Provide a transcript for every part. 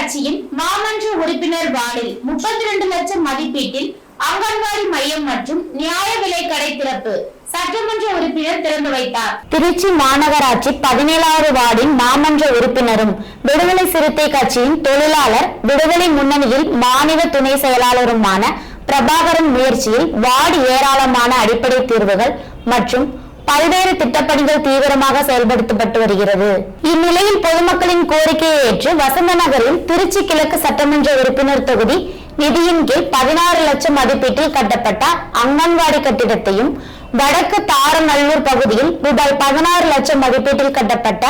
கட்சியின் மாமன்ற உறுப்பினர் வார்டில் முப்பத்தி ரெண்டு லட்சம் மதிப்பீட்டில் அங்கன்வாடி மையம் மற்றும் நியாய விலை கடை திறப்பு சட்டமன்ற உறுப்பினர் திறந்து வைத்தார். திருச்சி மாநகராட்சி பதினேழாவது வார்டின் மாமன்ற உறுப்பினரும் விடுதலை சிறுத்தை கட்சியின் தொழிலாளர் விடுதலை முன்னணியில் மாநில துணை செயலாளருமான பிரபாகரன் முயற்சியில் வார்டு ஏராளமான அடிப்படை தீர்வுகள் மற்றும் பல்வேறு திட்டப்பணிகள் தீவிரமாக செயல்படுத்தப்பட்டு வருகிறது. இந்நிலையில் பொதுமக்களின் கோரிக்கையை ஏற்று வசந்த நகரில் திருச்சி கிழக்கு சட்டமன்ற உறுப்பினர் தொகுதி நிதியின் கீழ் பதினாறு லட்சம் மதிப்பீட்டில் கட்டப்பட்ட அங்கன்வாடி கட்டிடத்தையும் வடக்கு தாரநல்லூர் பகுதியில் ரூபாய் பதினாறு லட்சம் மதிப்பீட்டில் கட்டப்பட்ட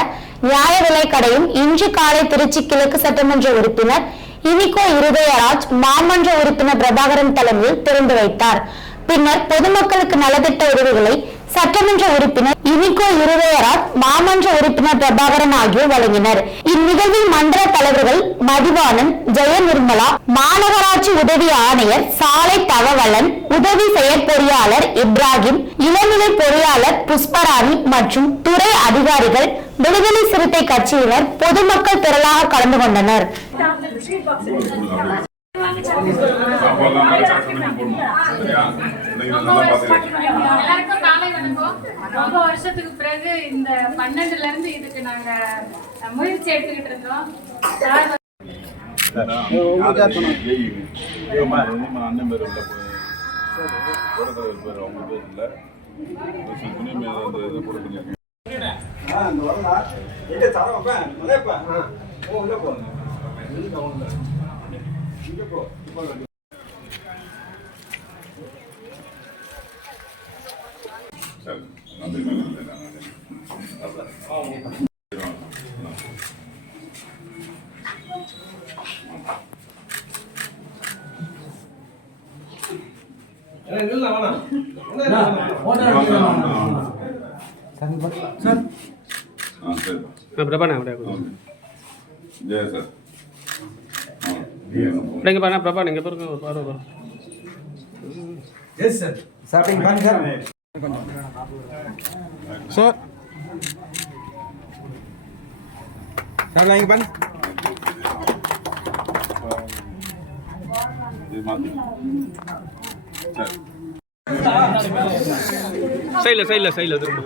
நியாய விலை கடையும் இன்று காலை திருச்சி கிழக்கு சட்டமன்ற உறுப்பினர் இனிகோ இருதயராஜ் மாமன்ற உறுப்பினர் பிரபாகரன் தலைமையில் திறந்து வைத்தார். பின்னர் பொதுமக்களுக்கு நலத்திட்ட உதவிகளை சட்டமன்ற உறுப்பினர் இனிகோ இருதயராஜ் மாமன்ற உறுப்பினர் பிரபாகரன் ஆகியோர் வழங்கினர். இந்நிகழ்வில் மன்ற தலைவர்கள் மதிவானன் ஜெய நிர்மலா மாநகராட்சி உதவி ஆணையர் சாலை தகவலன் உதவி செயற்பொறியாளர் இப்ராஹிம் இளநிலை பொறியாளர் புஷ்பராணி மற்றும் துறை அதிகாரிகள் விடுதலை சிறுத்தை கட்சியினர் பொதுமக்கள் திரளாக கலந்து கொண்டனர். சாப்பாடுலாம் நல்லா சாப்பிட்டு போடணும் சரியா? இன்னைக்கு நல்லா பார்த்துக்கிறேன் ரொம்ப வருஷத்துக்கு பிறகு இந்த பன்னெண்டுல இருந்து இதுக்கு நாங்க முயற்சி எடுத்துக்கிட்டு இருந்தோம் அண்ணன் பேர் உள்ள போய் பேர் அவங்க பேர் இல்லை துணி மேல அந்த போட பண்ணியிருக்கேன் பிரபாண்ணா ஜெய சார் ஆ பாருங்க பிரபா நீங்கள் பாருங்க ஒரு பாரு பாரு ஸ்டார்டிங் சார் சார். நான் இங்கே பண்ணு இது மாற்றி சரி சைடில் சைடில் சைடில் திரும்ப